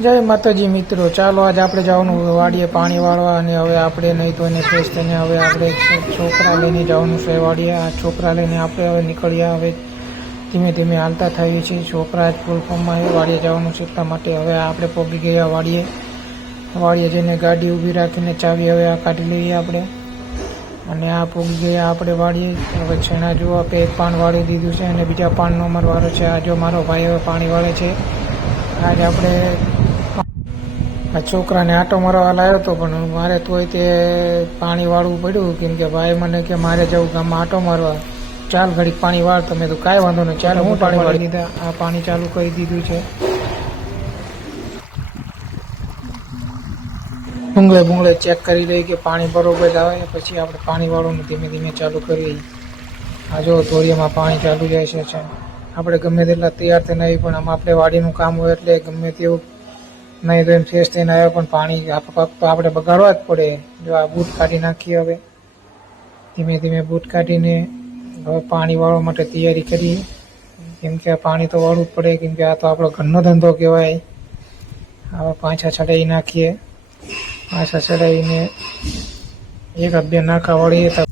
જય માતાજી મિત્રો, ચાલો આજ આપણે જવાનું વાડીએ પાણી વાળવા અને હવે આપણે નહીં તો એને ફ્રેશ થઈને હવે આપણે છોકરા લઈને જવાનું છે વાડીએ। આ છોકરા લઈને આપણે હવે નીકળ્યા। હવે ધીમે ધીમે હાલતા થઈએ છીએ। છોકરા જ ફૂલ ફોર્મમાં વાડીએ જવાનું શીખતા માટે હવે આપણે પહોંચી ગયા વાડીએ જઈને ગાડી ઊભી રાખીને ચાવી હવે આ કાઢી લઈએ આપણે અને આ પહોંચી ગયા આપણે વાડીએ। હવે છેણા જુઓ કે એક પાન વાળી દીધું છે અને બીજા પાનનો અમારો વારો છે। આ જો મારો ભાઈ હવે પાણી વાળે છે। આજે આપણે આ છોકરાને આંટો મારવા લાવ્યો હતો પણ મારે તોય તે પાણી વાળવું પડ્યું કેમ કે ભાઈ મને કે મારે જવું ગામમાં આંટો મારવા, ચાલ ઘડીક પાણી વાળ। તમે તો કાંઈ વાંધો નહીં, ચાલો હું પાણી વાળી દીધા। આ પાણી ચાલુ કરી દીધું છે। ભૂંગળે ચેક કરી લઈએ કે પાણી બરોબર આવે પછી આપણે પાણી વાળવાનું ધીમે ધીમે ચાલુ કરીએ। આ જો ધોરિયામાં પાણી ચાલુ જાય છે। આપણે ગમે તેટલા તૈયાર થઈને આવી પણ આમાં આપણે વાડીનું કામ હોય એટલે ગમે તેવું નહીં તો એમ ફ્રેશ થઈને આવ્યા પણ પાણી પગ તો આપણે બગાડવા જ પડે। જો આ બૂટ કાઢી નાખીએ। હવે ધીમે ધીમે બૂટ કાઢીને હવે પાણી વાળવા માટે તૈયારી કરીએ કેમ કે પાણી તો વાળવું જ પડે કેમ કે આ તો આપણો ઘરનો ધંધો કહેવાય। હવે પાછા ચડાવી નાખીએ। પાછા ચડાવીને એક બે નાકા વળીએ તો